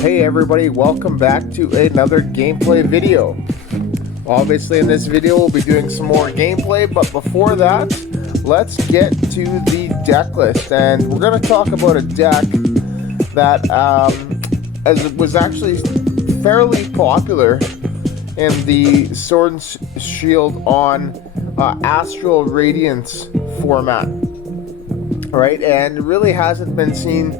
Hey everybody, welcome back to another gameplay video. Obviously in this video we'll be doing some more gameplay, but before that, let's get to the deck list. And we're going to talk about a deck that was actually fairly popular in the Sword and Shield on Astral Radiance format. Right, and it really hasn't been seen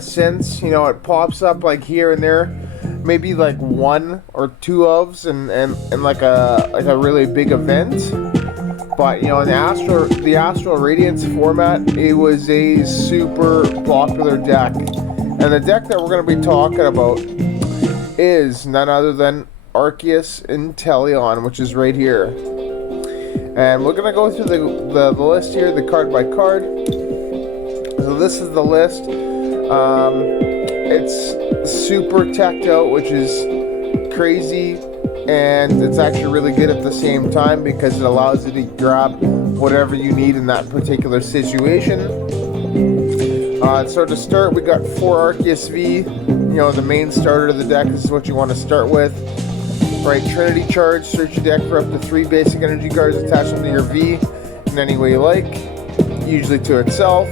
since. You know, it pops up like here and there, maybe like one or two ofs and like a really big event. But you know, in the Astral Radiance format, it was a super popular deck. And the deck that we're going to be talking about is none other than Arceus Inteleon, which is right here. And we're going to go through the list here, the card by card. So this is the list. It's super teched out, which is crazy, and it's actually really good at the same time because it allows you to grab whatever you need in that particular situation. So to start, we got 4 Arceus V. You know, the main starter of the deck. This is what you want to start with. Right, Trinity Charge, search your deck for up to 3 basic energy cards, attach them to your V in any way you like, usually to itself.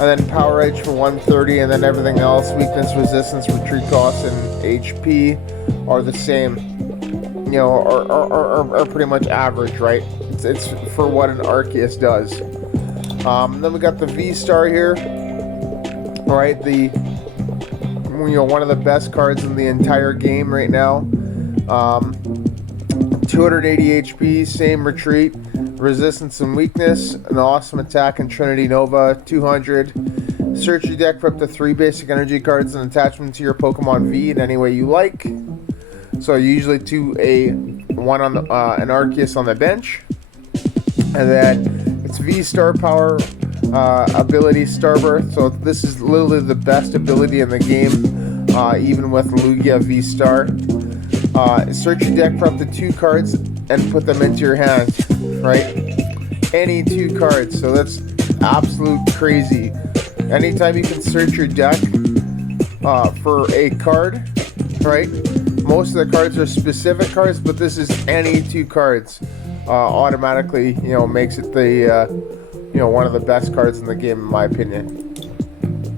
And then Power Edge for 130, and then everything else, weakness, resistance, retreat costs, and HP are the same. You know, are pretty much average, right? It's for what an Arceus does. Then we got the VSTAR here. Alright, one of the best cards in the entire game right now. 280 HP, same retreat, resistance and weakness, an awesome attack in Trinity Nova, 200. Search your deck for up to 3 basic energy cards and attach them to your Pokemon V in any way you like. So usually to an Arceus on the bench. And then it's V-Star Power ability Starbirth. So this is literally the best ability in the game, even with Lugia V-Star. Search your deck for up to 2 cards and put them into your hand, right? Any 2 cards, so that's absolute crazy. Anytime you can search your deck for a card, right? Most of the cards are specific cards, but this is any 2 cards. Automatically, you know, makes it the one of the best cards in the game, in my opinion.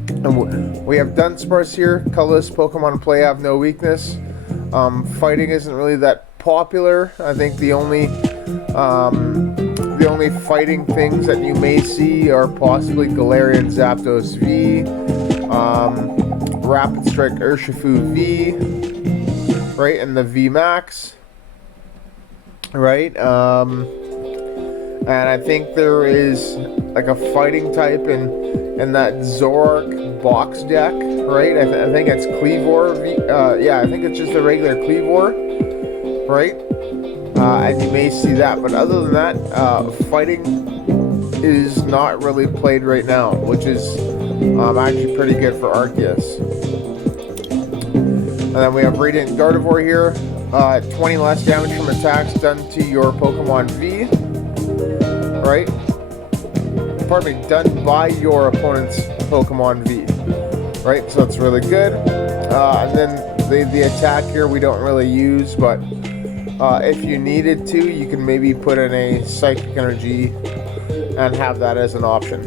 And we have Dunsparce here. Colorless Pokemon play have no weakness. Fighting isn't really that popular. I think the only fighting things that you may see are possibly Galarian Zapdos V, Rapid Strike Urshifu V, right, and the V Max, right. And I think there is like a fighting type in that Zoroark box deck, right? I think it's Kleavor V. Yeah, I think it's just a regular Kleavor, right? And you may see that, but other than that, fighting is not really played right now, which is actually pretty good for Arceus. And then we have Radiant Gardevoir here. 20 less damage from attacks done to your Pokemon V, right? Pardon me, done by your opponent's Pokemon V, right? So it's really good. And then the attack here we don't really use, but if you needed to, you can maybe put in a Psychic Energy and have that as an option.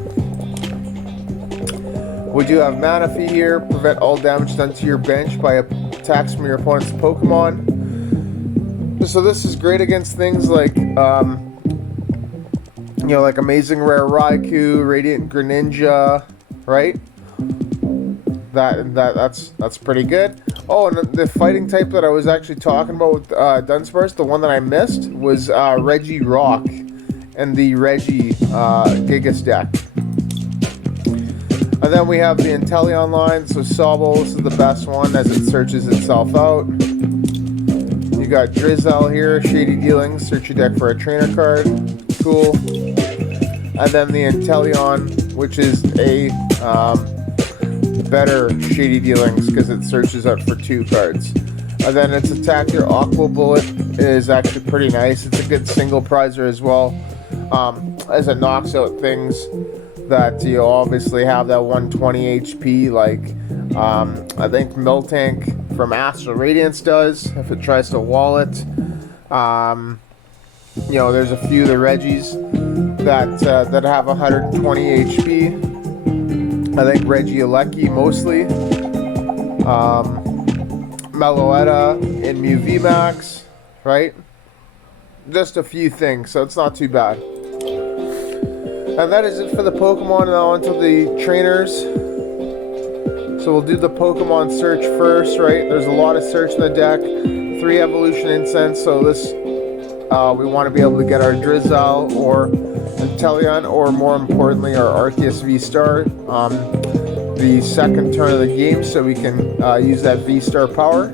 We do have Manaphy here. Prevent all damage done to your bench by attacks from your opponent's Pokemon. So this is great against things like, like Amazing Rare Raikou, Radiant Greninja, right? That's pretty good. Oh, and the fighting type that I was actually talking about with Dunsparce, the one that I missed, was Reggie Rock and the Reggie Gigas deck. And then we have the Inteleon line, so Sobble, this is the best one as it searches itself out. You got Drizzile here, Shady Dealings, search your deck for a trainer card, cool. And then the Inteleon, which is a better Shady Dealings because it searches out for 2 cards. And then its attack here, Aqua Bullet, is actually pretty nice. It's a good single prizer as well, as it knocks out things that you obviously have that 120 HP, like I think Miltank from Astral Radiance does, if it tries to wall it. You know, there's a few of the Reggies that have 120 HP. I think Regieleki mostly. Meloetta and Mew VMAX, right? Just a few things, so it's not too bad. And that is it for the Pokemon. Now onto the trainers. So we'll do the Pokemon search first, right? There's a lot of search in the deck. 3 Evolution Incense, so this we want to be able to get our Drizzile or Inteleon, or more importantly our Arceus V-Star, the second turn of the game, so we can use that V-Star power.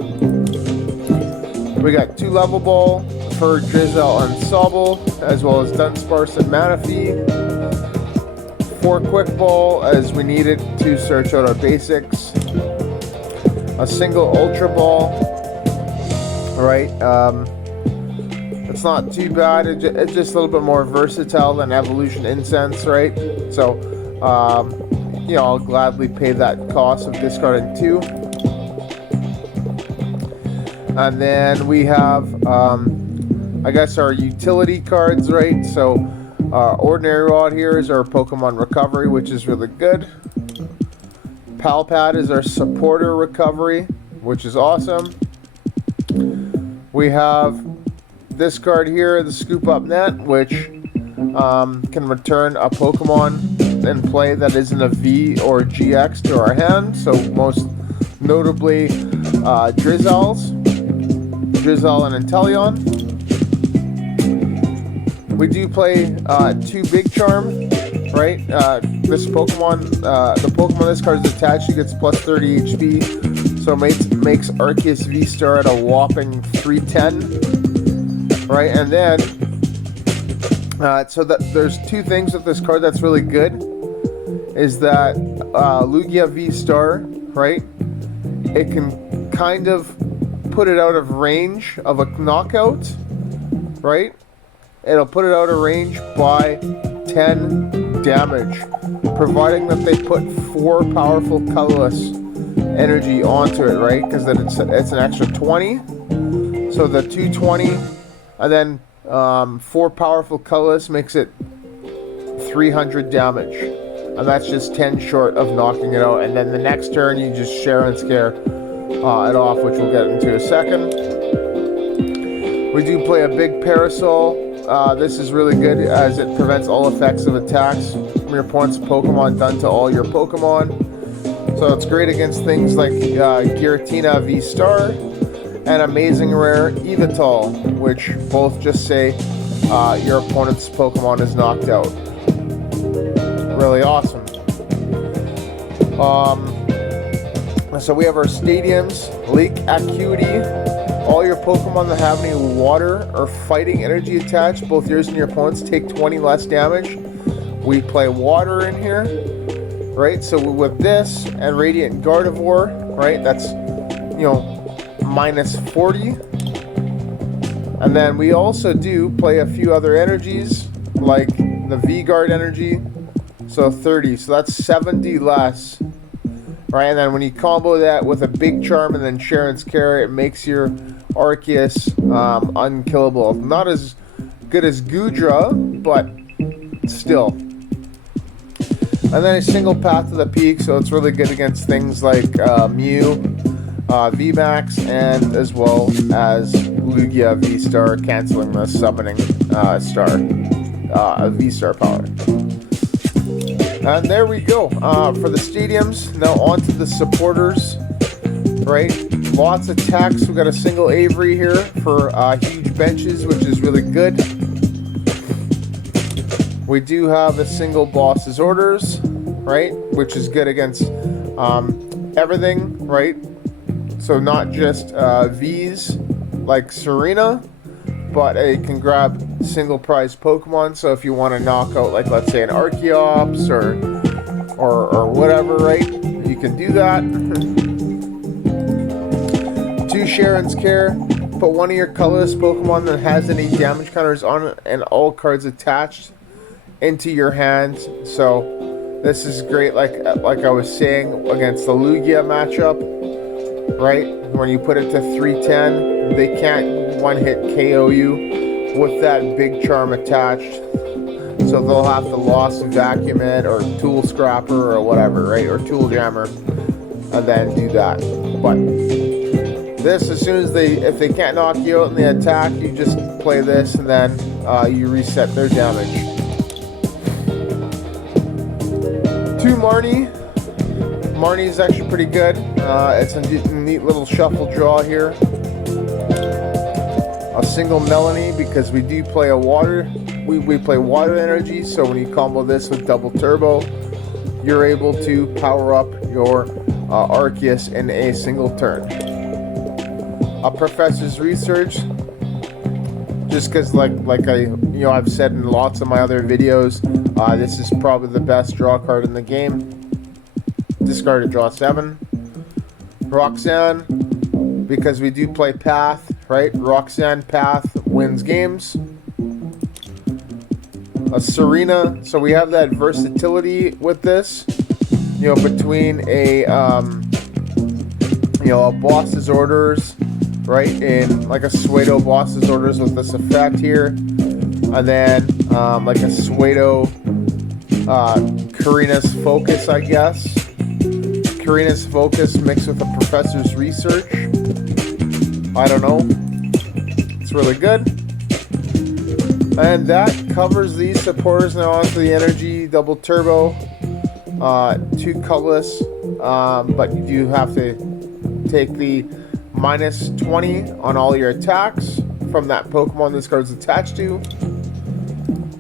We got 2 Level Ball for Drizzile and Sobble, as well as Dunsparce and Manaphy. 4 Quick Ball, as we need it to search out our basics. A single Ultra Ball, right? It's not too bad. It's just a little bit more versatile than Evolution Incense, right? So, you know, I'll gladly pay that cost of discarding 2. And then we have, I guess, our utility cards, right? So, Ordinary Rod here is our Pokemon Recovery, which is really good. Palpad is our Supporter Recovery, which is awesome. We have this card here, the Scoop Up Net, which can return a Pokemon in play that isn't a V or GX to our hand. So most notably Drizzile and Inteleon. We do play 2 Big Charm, right? This Pokemon, the Pokemon this card is attached, he gets plus 30 HP. So makes Arceus V-Star at a whopping 310. Right, and then so that there's 2 things with this card that's really good. Is that Lugia V-Star, right? It can kind of put it out of range of a knockout, right? It'll put it out of range by 10 damage, providing that they put 4 powerful colorless energy onto it, right? Because then it's an extra 20. So the 220. And then 4 powerful colorless makes it 300 damage. And that's just 10 short of knocking it out. And then the next turn you just Cheren scare it off, which we'll get into a second. We do play a Big Parasol. This is really good as it prevents all effects of attacks from your opponent's Pokemon done to all your Pokemon. So it's great against things like Giratina V-Star and Amazing Rare Evital, which both just say your opponent's Pokemon is knocked out. Really awesome. So we have our stadiums, Lake Acuity. All your Pokemon that have any water or fighting energy attached, both yours and your opponent's, take 20 less damage. We play water in here, right? So with this and Radiant Gardevoir, right, that's, you know, minus 40. And then we also do play a few other energies like the V-Guard energy, so 30, so that's 70 less, right? And then when you combo that with a Big Charm and then Cheren's Care, it makes your Arceus unkillable. Not as good as Goodra, but still. And then a single Path to the Peak, so it's really good against things like Mew, VMAX, and as well as Lugia V-Star, canceling the summoning V-Star power. And there we go for the stadiums. Now on to the supporters, right? Lots of attacks. We got a single Avery here for huge benches, which is really good. We do have a single Boss's Orders, right? Which is good against everything, right? So not just V's like Serena, but it can grab single prize Pokemon. So if you want to knock out, like, let's say an Archeops or whatever, right? You can do that. 2 Cheren's Care. Put one of your colorless Pokemon that has any damage counters on it and all cards attached into your hand. So This is great, like I was saying, against the Lugia matchup, right? When you put it to 310, they can't one-hit KO you with that big charm attached. So they'll have to Lost Vacuum it or Tool Scrapper or whatever, right? Or Tool Jammer, and then do that. But this, as soon as if they can't knock you out in the attack, you just play this and then you reset their damage. 2 Marnie. Marnie is actually pretty good. It's a neat little shuffle draw here. A single Melony, because we do play a water. We play water energy, so when you combo this with double turbo, you're able to power up your Arceus in a single turn. A Professor's Research, just because like I've said in lots of my other videos, this is probably the best draw card in the game. Discard to draw 7. Roxanne, because we do play Path, right? Roxanne Path wins games. A Serena, so we have that versatility with this, between a boss's orders, right, in like a Pseudo boss's orders with this effect here, and then like a Pseudo Karina's Focus, I guess. Karina's Focus mixed with a Professor's Research. I don't know. It's really good. And that covers these supporters. Now onto the energy double turbo. 2 colorless, but you do have to take the minus 20 on all your attacks from that Pokemon this card's attached to.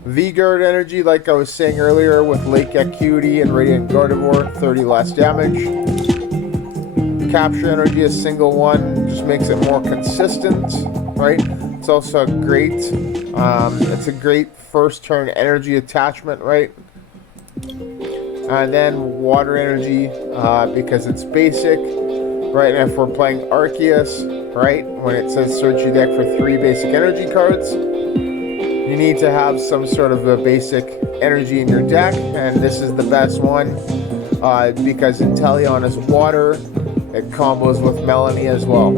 V-Guard energy, like I was saying earlier, with Lake Acuity and Radiant Gardevoir, 30 less damage. Capture energy, a single one, just makes it more consistent, right? It's also a great, it's a great first turn energy attachment, right? And then water energy, because it's basic, right? And if we're playing Arceus, right, when it says search your deck for 3 basic energy cards, you need to have some sort of a basic energy in your deck, and this is the best one because Inteleon is water. It combos with Melony as well.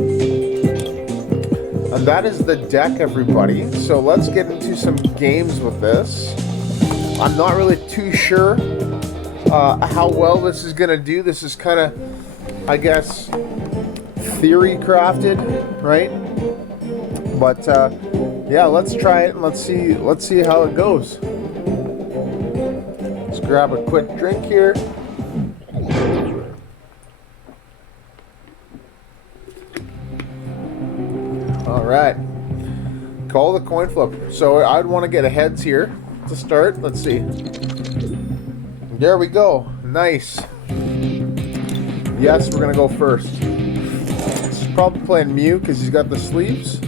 And that is the deck, everybody. So let's get into some games with this. I'm not really too sure how well this is going to do. This is kind of, I guess, theory crafted, right? But yeah, let's try it and let's see how it goes. Let's grab a quick drink here. All right, call the coin flip. So I'd want to get a heads here to start. Let's see. There we go. Nice. Yes, we're gonna go first. He's probably playing Mew because he's got the sleeves.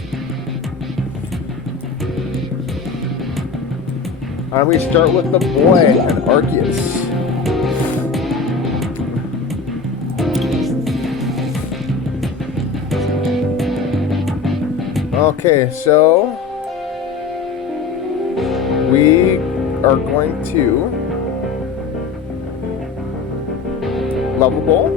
And we start with the boy and Arceus. Okay, so we are going to level ball.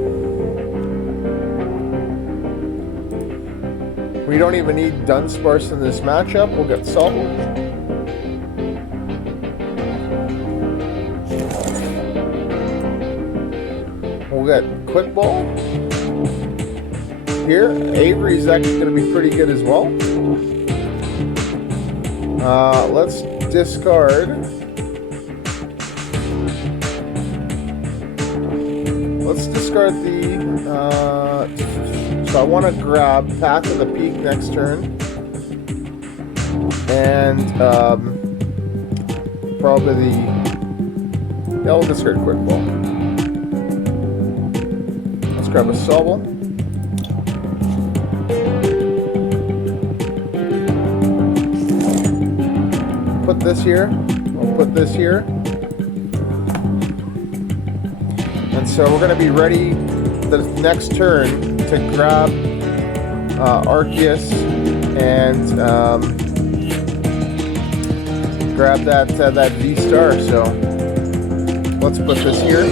We don't even need Dunsparce in this matchup. We'll get Sobble. We'll get Quick Ball. Here, Avery's actually going to be pretty good as well. Let's discard. Let's discard the. So I want to grab Path of the Peak next turn, and probably the. Yeah, we'll discard Quick Ball. Let's grab a Sobble. Put this here. We'll put this here. And so we're going to be ready the next turn to grab Arceus and grab that VSTAR. So let's put this here.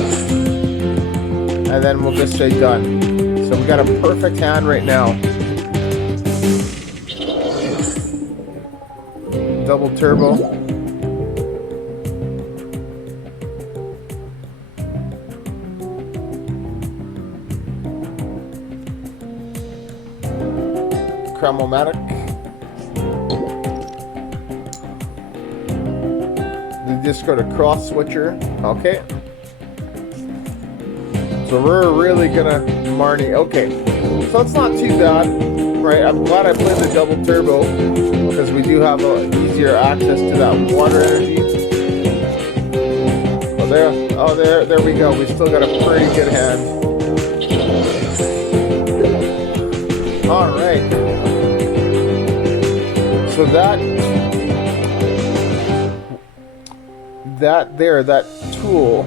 And then we'll just say done. So we got a perfect hand right now. Double turbo. Chromomatic. They just go to cross switcher. Okay. So we're really gonna Marnie. Okay. So it's not too bad, right? I'm glad I played the double turbo because we do have easier access to that water energy. Oh, there we go. We still got a pretty good hand. All right. So that tool,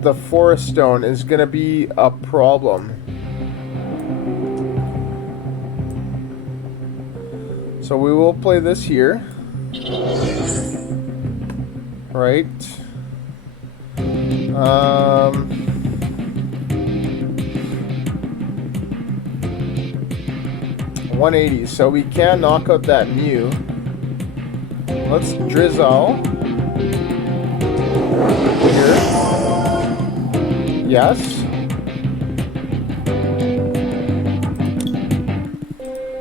the Forest Stone, is going to be a problem. So we will play this here. Right. 180, so we can knock out that Mew. Let's Drizzile. Here. Yes.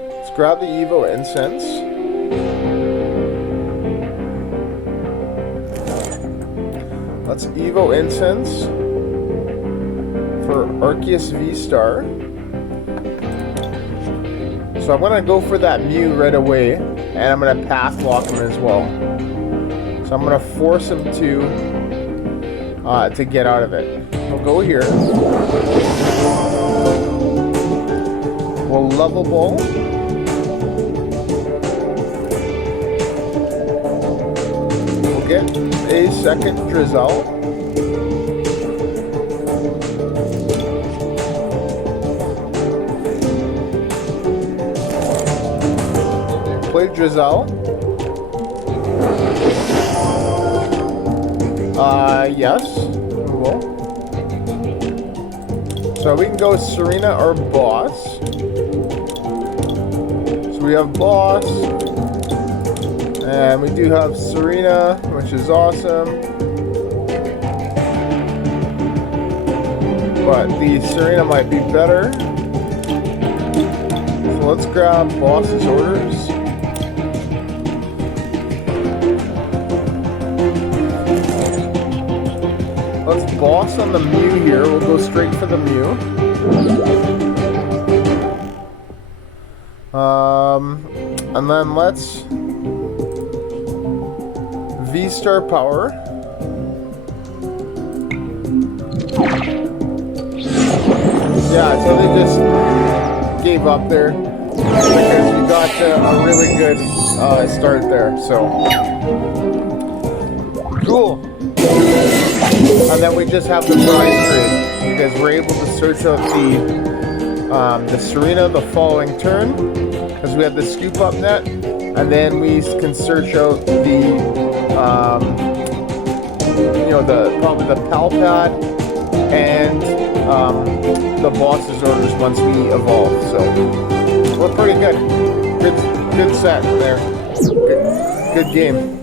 Let's grab the Evo Incense. Let's Evo Incense for Arceus VSTAR. So I'm gonna go for that Mew right away, and I'm gonna path lock him as well. So I'm gonna force him to get out of it. We'll go here. We'll level ball. We'll get a second Drizzile. Play Drizzile. Yes, we will. So we can go Serena or Boss. So we have Boss. And we do have Serena, which is awesome. But the Serena might be better. So let's grab Boss's orders. Let's Boss on the Mew here. We'll go straight for the Mew. And then let's VSTAR power. Yeah, so they just gave up there because we got a really good start there. So cool. And then we just have the prize trade because we're able to search out the Serena the following turn because we have the scoop up net, and then we can search out the probably the pal pad and the boss's orders once we evolve. So we're pretty good. Good set there. Good game.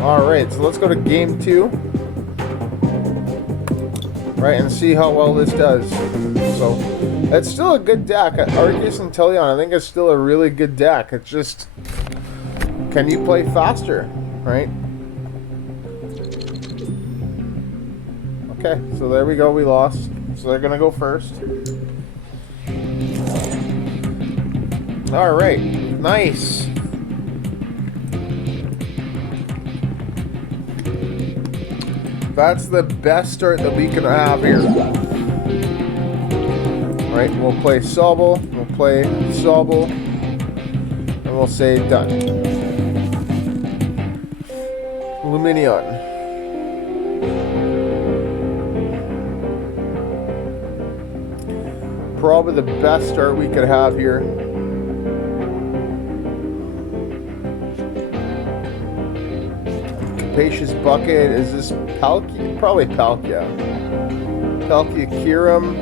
Alright, so let's go to game 2. Right, and see how well this does. So, it's still a good deck. Arceus Inteleon, I think it's still a really good deck. It's just, can you play faster, right? Okay, so there we go, we lost. So they're gonna go first. Alright, nice. That's the best start that we can have here. Right, we'll play Sobble, and we'll say done. Luminion. probably the best start we could have here. Capacious Bucket. Is this Palkia? Probably Palkia. Palkia Kyurem.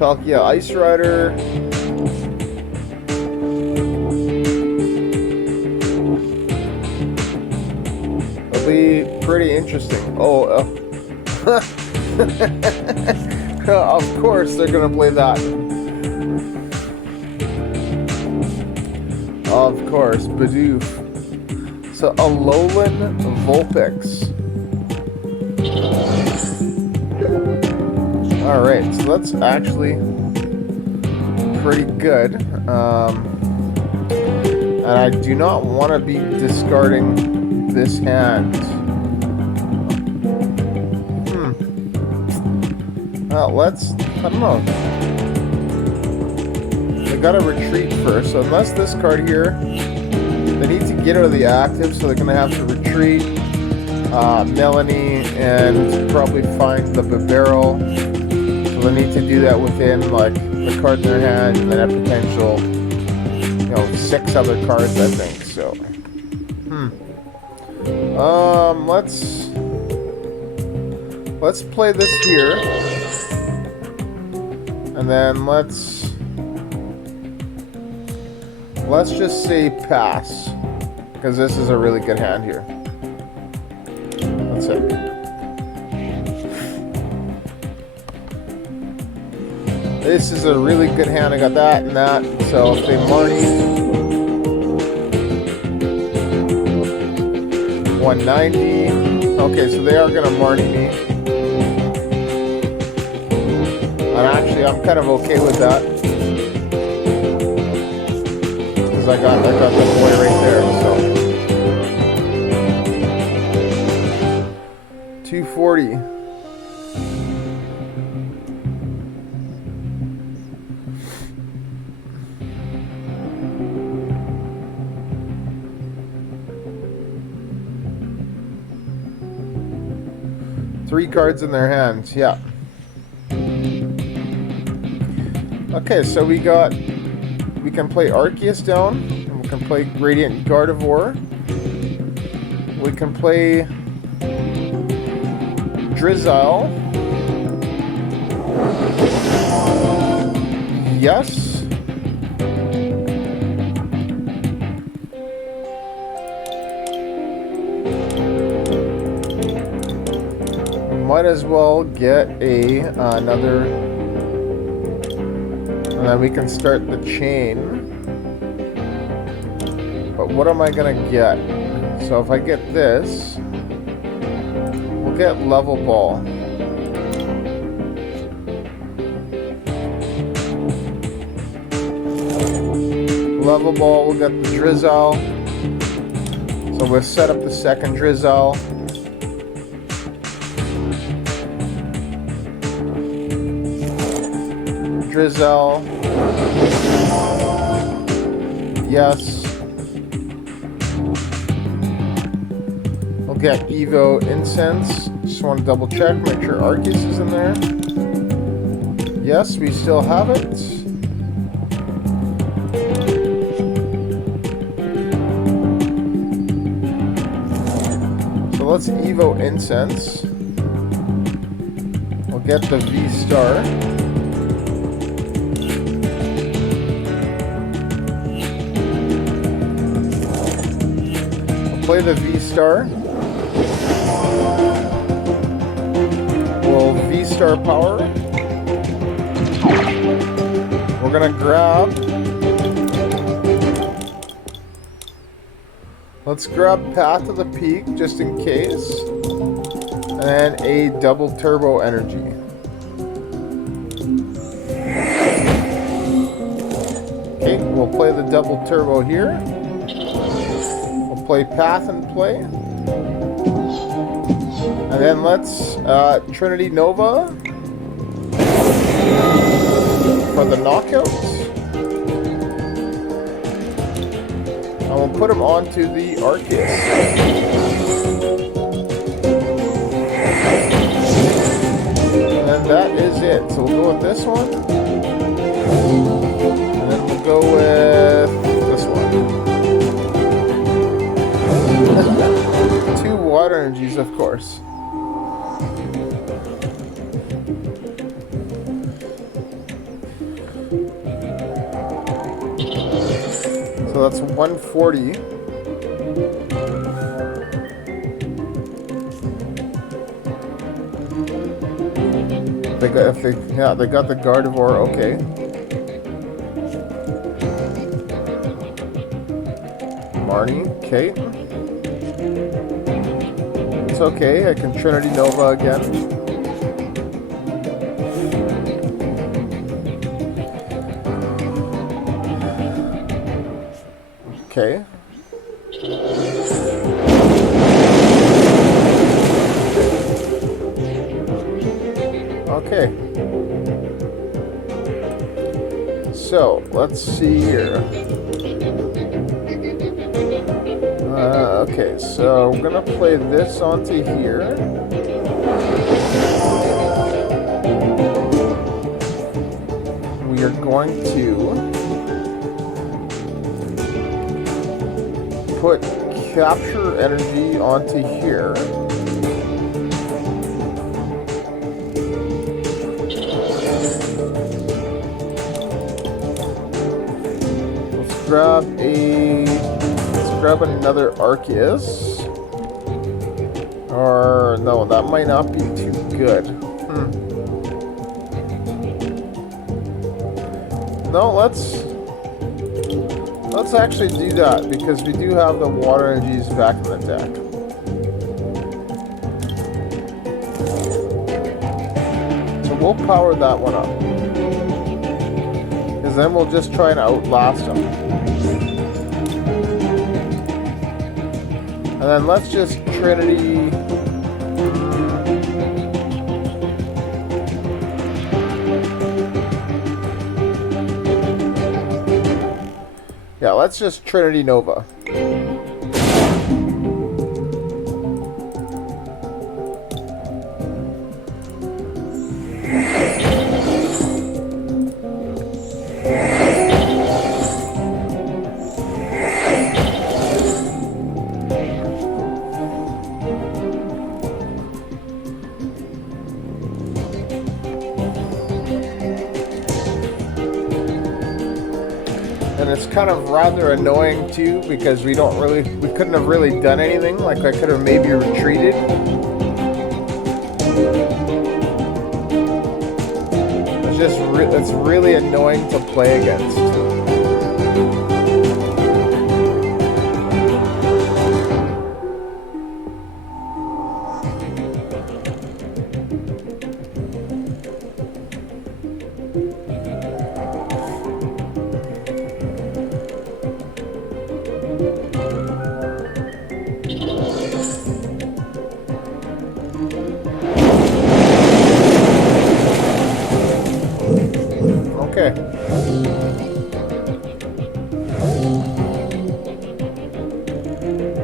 Palkia Ice Rider. It'll be pretty interesting. Oh, of course they're gonna play that. Of course, Bidoof. So Alolan Vulpix. Alright, so that's actually pretty good. And I do not want to be discarding this hand. Well, let's... I don't know. They gotta retreat first, so unless this card here... They need to get out of the active, so they're going to have to retreat Melony and probably find the Barrel. So they need to do that within, like, the card in their hand and then a potential, 6 other cards, I think. So, let's play this here. And then let's just say pass, because this is a really good hand here. That's it. This is a really good hand. I got that and that. So if they Marnie 190. Okay, so they are gonna Marnie me. And actually, I'm kind of okay with that. I got the boy right there, so 240. Three cards in their hands, yeah. Okay, so we can play Arceus down, and we can play Radiant Gardevoir. We can play Drizzile. Yes. We might as well get another. And then we can start the chain. But what am I gonna get? So if I get this, we'll get Level Ball. Level Ball, we'll get the Drizzile. So we'll set up the second Drizzile. Drizzile. Yes. We'll get Evo Incense. Just want to double check, make sure Arceus is in there. Yes, we still have it. So let's Evo Incense. We'll get the VSTAR. Play the VSTAR. We'll VSTAR power. We're gonna grab. Let's grab Path of the Peak just in case. And a double turbo energy. Okay, we'll play the double turbo here. Play Path and play. And then let's Trinity Nova for the knockouts. And we'll put him onto the Arceus. And that is Okay, so we'll go with this one. And then we'll go with this one. 2 water energies, of course. So that's 140. They got the Gardevoir, okay. Marnie, okay. It's okay, I can Trinity Nova again. Okay. Okay. So, let's see here. Okay, so we're gonna play this onto here. We are going to put capture energy onto here. Let's grab another Arceus. Or no, that might not be too good. No, let's actually do that because we do have the water energies back in the deck. So we'll power that one up. Because then we'll just try and outlast him. And then let's just Trinity. Yeah, let's just Trinity Nova. And it's kind of rather annoying too because we couldn't have really done anything. Like I could have maybe retreated. It's really annoying to play against.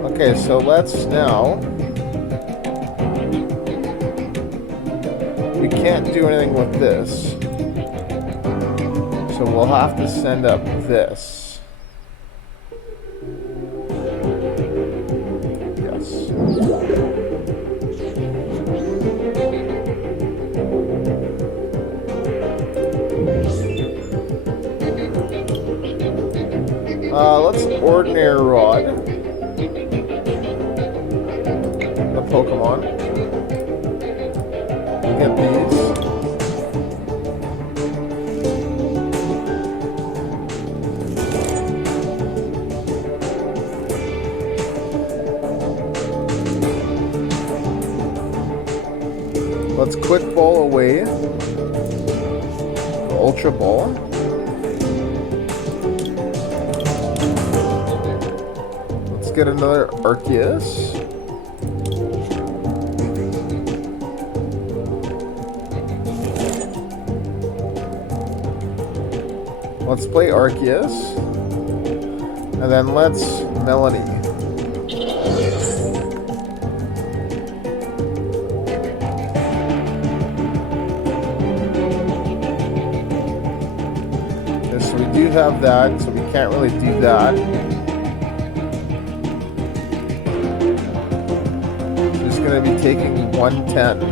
Okay, so let's now... We can't do anything with this. So we'll have to send up this. Yes. Let's Ordinary Rod the Pokemon. Get these. Let's Quick Ball away. Ultra Ball. Get another Arceus. Let's play Arceus. And then let's Melony. do have that, so we can't really do that. Just going to be taking 110.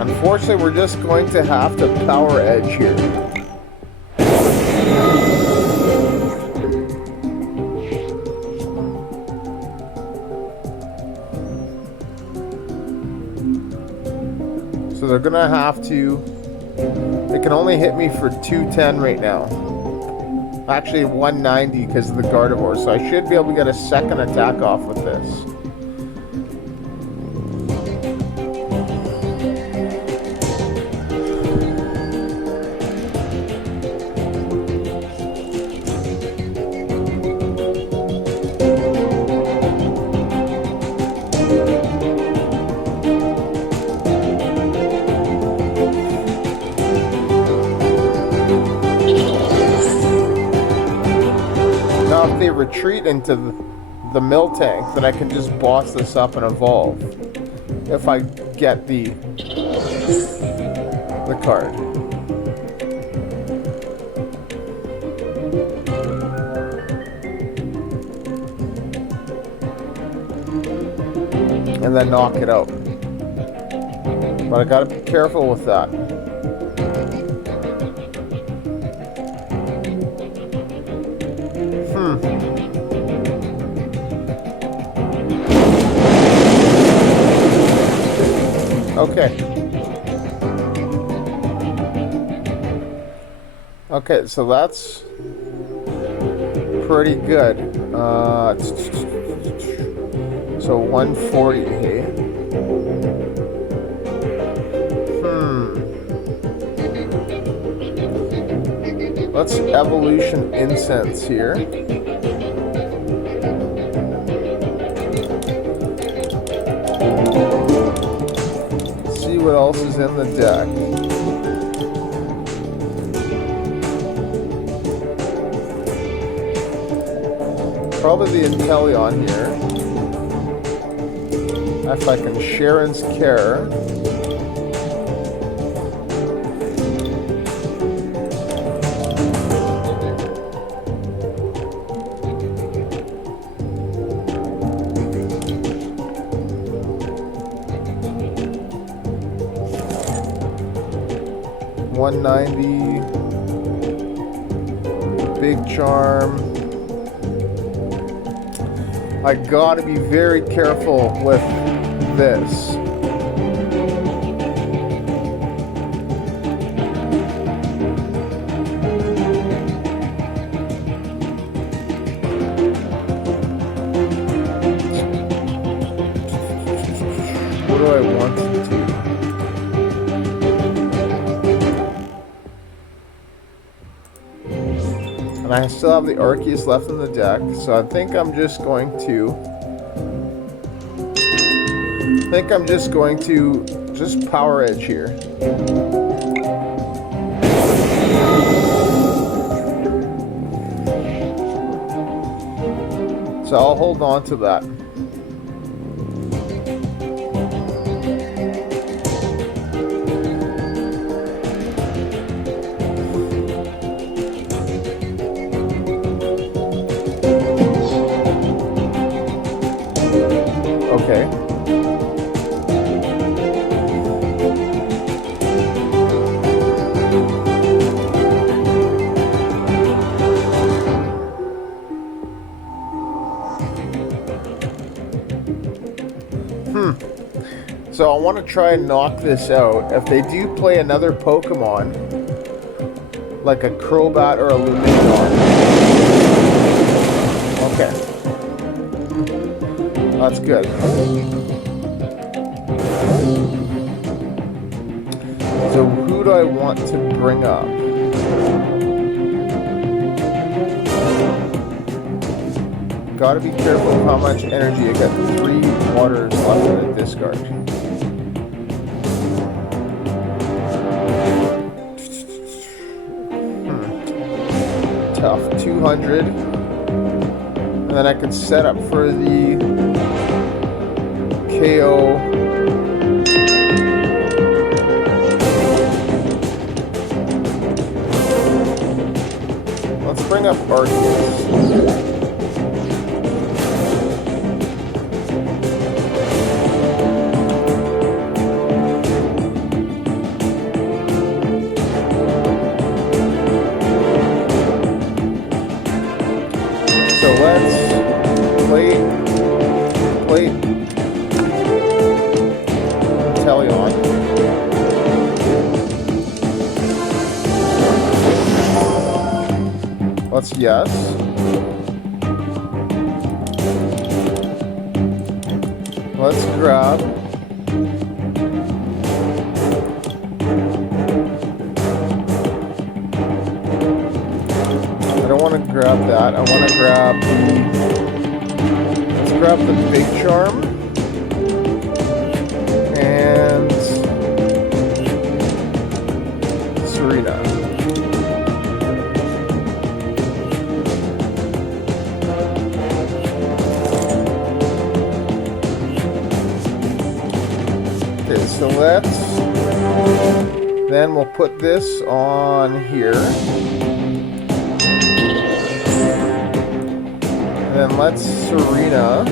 Unfortunately, we're just going to have to power edge here. So they're gonna have to, they can only hit me for 210 right now. Actually 190 because of the Gardevoir, so I should be able to get a second attack off with this. If they retreat into the mill tank, then I can just boss this up and evolve. If I get the card. And then knock it out. But I gotta be careful with that. Okay. Okay, so that's pretty good. So 140, hey? Let's Evolution Incense here. See what else is in the deck. Probably the Inteleon here. If I can Cheren's Care. $190. Big Charm. I gotta be very careful with this. What do I want to do? And I still have the Arceus left in the deck, so I think I'm just going to just power edge here. So I'll hold on to that. Okay. So I want to try and knock this out. If they do play another Pokemon, like a Crobat or a Lumineon. Okay. That's good. So who do I want to bring up? Gotta be careful of how much energy I got. 3 waters left in the discard. Tough. 200. And then I could set up for the KO. bring up Arceus. So let's play Inteleon. Let's yes. Let's grab. I don't want to grab that. I want to grab. Let's grab the big charm. And Serena. Okay, so then we'll put this on here. And then let's Serena.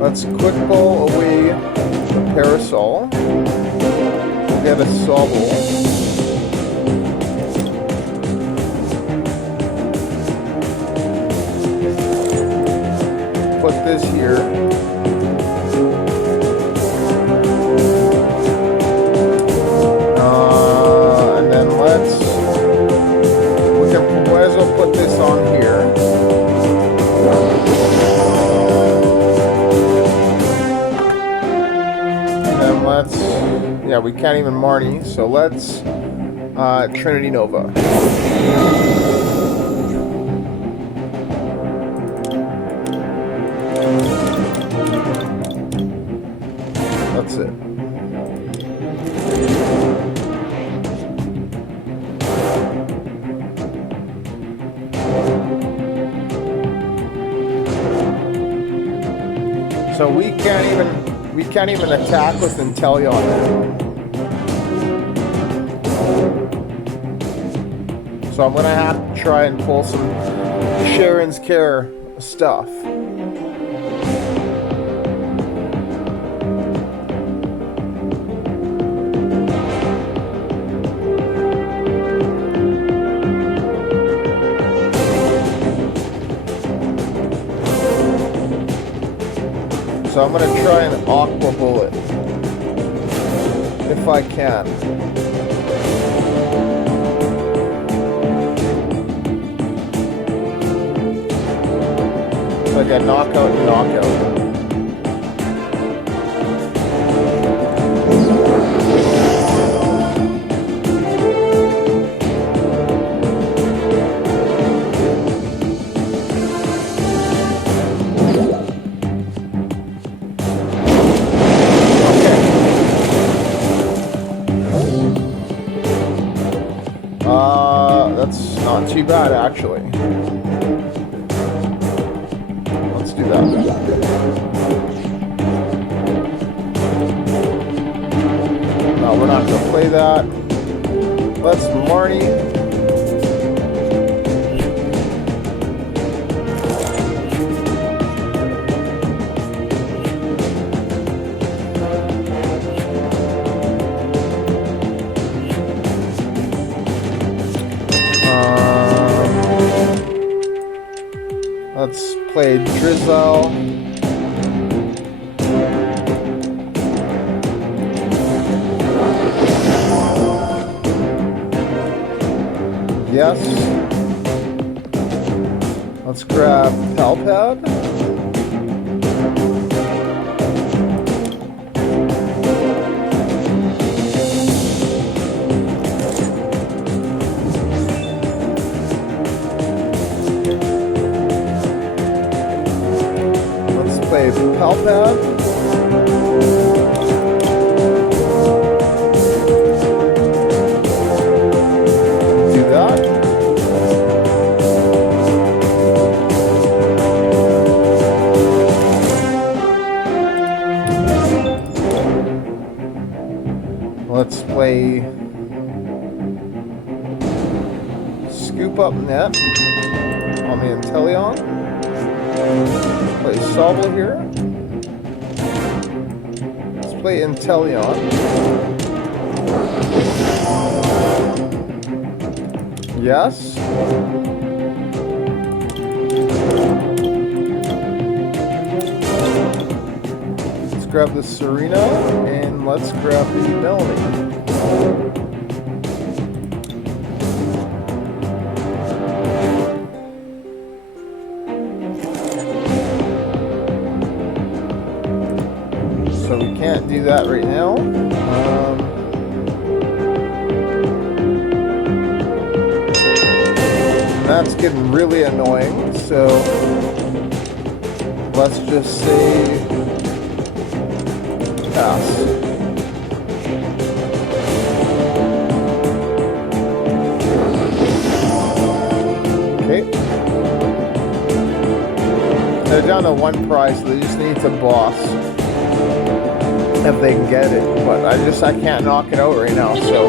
Let's quick ball away the Parasol. We have a Sobble. Put this here. And then we might as well put this on here. And then yeah, we can't even Marnie, so let's Trinity Nova. That's it. So we can't even attack with Inteleon now. So I'm gonna have to try and pull some Cheren's Care stuff. So I'm going to try an Aqua Bullet, if I can. It's like a knockout and knockout. That's not too bad, actually. Let's do that. No, we're not going to play that. Let's Marnie. Let's play Drizzile. Yes. Let's grab Palpad. Play Palpad. Do that. let's play Scoop Up Net on the Inteleon. Play Sobble here. Let's play Inteleon. Yes. Let's grab the Serena and let's grab the Melony. So we can't do that right now. That's getting really annoying, so let's just say pass. Okay. They're down to one prize, so they just need to boss if they can get it, but I can't knock it out right now, so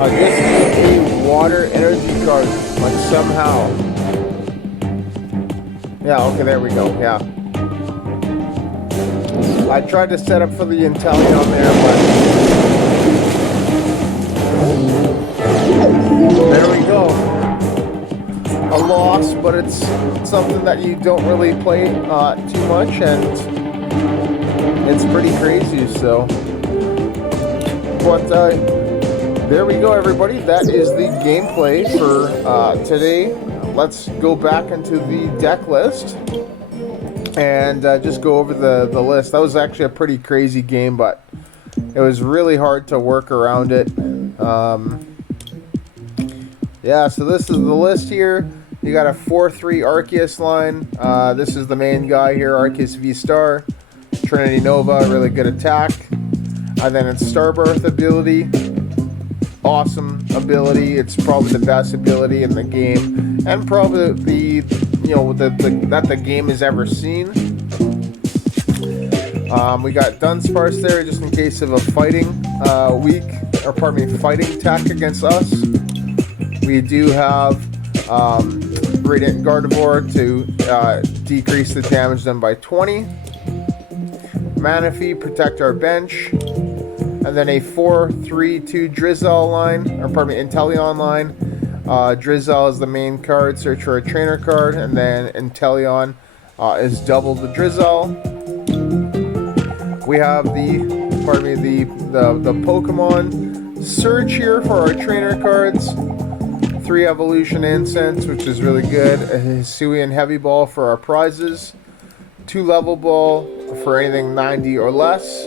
I just need a water energy card, like somehow. Yeah, okay, there we go, yeah. I tried to set up for the Inteleon there, but there we go. A loss, but it's something that you don't really play too much, and it's pretty crazy, so. But there we go, everybody. That is the gameplay for today. Let's go back into the deck list and just go over the list. That was actually a pretty crazy game, but it was really hard to work around it. Yeah, so this is the list here. You got a 4-3 Arceus line. This is the main guy here, Arceus VSTAR. Trinity Nova, really good attack. And then it's Starbirth ability. Awesome ability. It's probably the best ability in the game, and probably that the game has ever seen. We got Dunsparce there just in case of a fighting fighting attack against us. We do have Radiant Gardevoir to decrease the damage done by 20. Manaphy, protect our bench. And then a 4-3-2 Drizzile line, Inteleon line. Drizzile is the main card, search for a trainer card, and then Inteleon is double the Drizzile. We have the Pokemon search here for our trainer cards. 3 Evolution Incense, which is really good. A Hisuian Heavy Ball for our prizes. 2 Level Ball for anything 90 or less.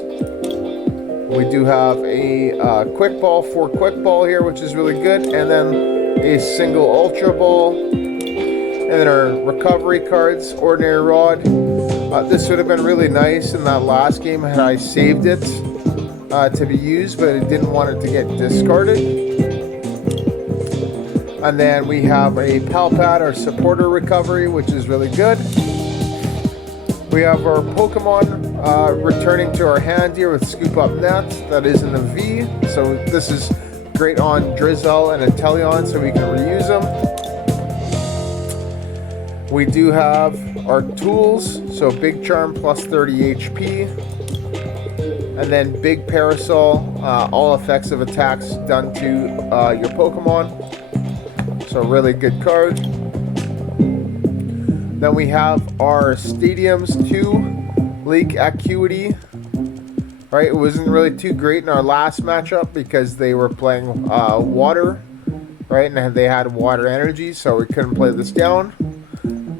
We do have a Quick Ball, 4 Quick Ball here, which is really good. And then a single Ultra Ball. And then our recovery cards, Ordinary Rod. This would have been really nice in that last game had I saved it to be used, but it didn't want it to get discarded. And then we have a Palpat, our supporter recovery, which is really good. We have our Pokemon returning to our hand here with Scoop Up Net. That is in the V. So this is great on Drizzile and Inteleon, so we can reuse them. We do have our tools. So Big Charm plus 30 HP. And then Big Parasol, all effects of attacks done to your Pokemon. So really good card. Then we have our Stadiums 2, Lake Acuity. Right, it wasn't really too great in our last matchup because they were playing water, right, and they had water energy, so we couldn't play this down.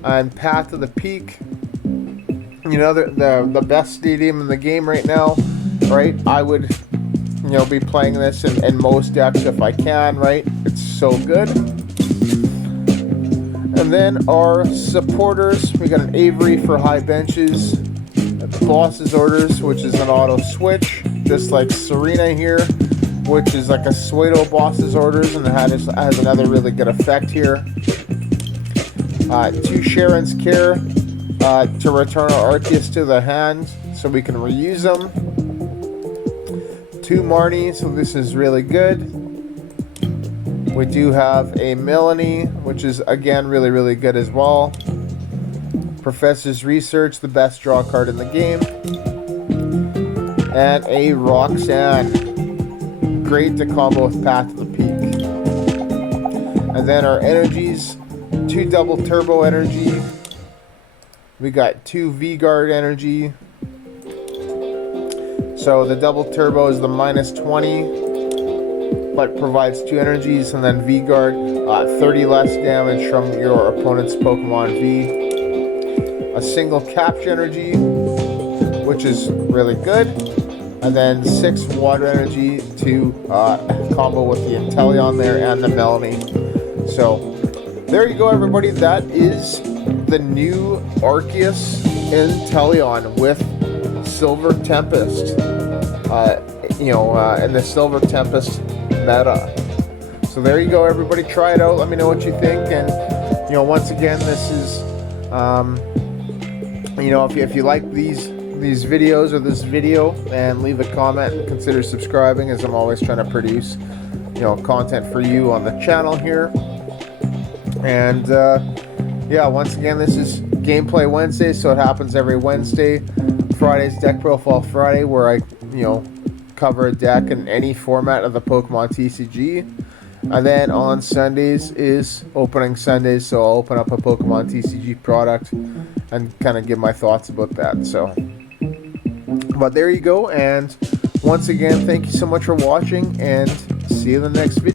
And Path to the Peak, you know, the best stadium in the game right now, right? I would, be playing this in most decks if I can, right? It's so good. And then our supporters, we got an Avery for high benches, Boss's Orders, which is an auto switch, just like Serena here, which is like a Pseudo Boss's Orders, and it has another really good effect here. 2 Cheren's Care to return our Arceus to the hand, so we can reuse them. 2 Marnie, so this is really good. We do have a Melony, which is again really good as well. Professor's Research, the best draw card in the game. And a Roxanne, great to combo with Path to the Peak. And then our energies, 2 double turbo energy. We got 2 V-Guard energy. So the double turbo is the -20. But provides 2 energies, and then V-Guard, 30 less damage from your opponent's Pokemon V. A single capture energy, which is really good, and then 6 water energy to combo with the Inteleon there and the Melony. So there you go, everybody. That is the new Arceus Inteleon with Silver Tempest. In the Silver Tempest meta. So there you go, everybody. Try it out. Let me know what you think. And once again, this is if you like these videos or this video, and leave a comment and consider subscribing, as I'm always trying to produce content for you on the channel here. And once again, this is Gameplay Wednesday, so it happens every Wednesday. Friday's Deck Profile Friday, where I cover a deck in any format of the Pokemon TCG. And then on Sundays is opening Sundays, so I'll open up a Pokemon TCG product and kind of give my thoughts about that. So, but there you go, and once again, thank you so much for watching, and see you in the next video.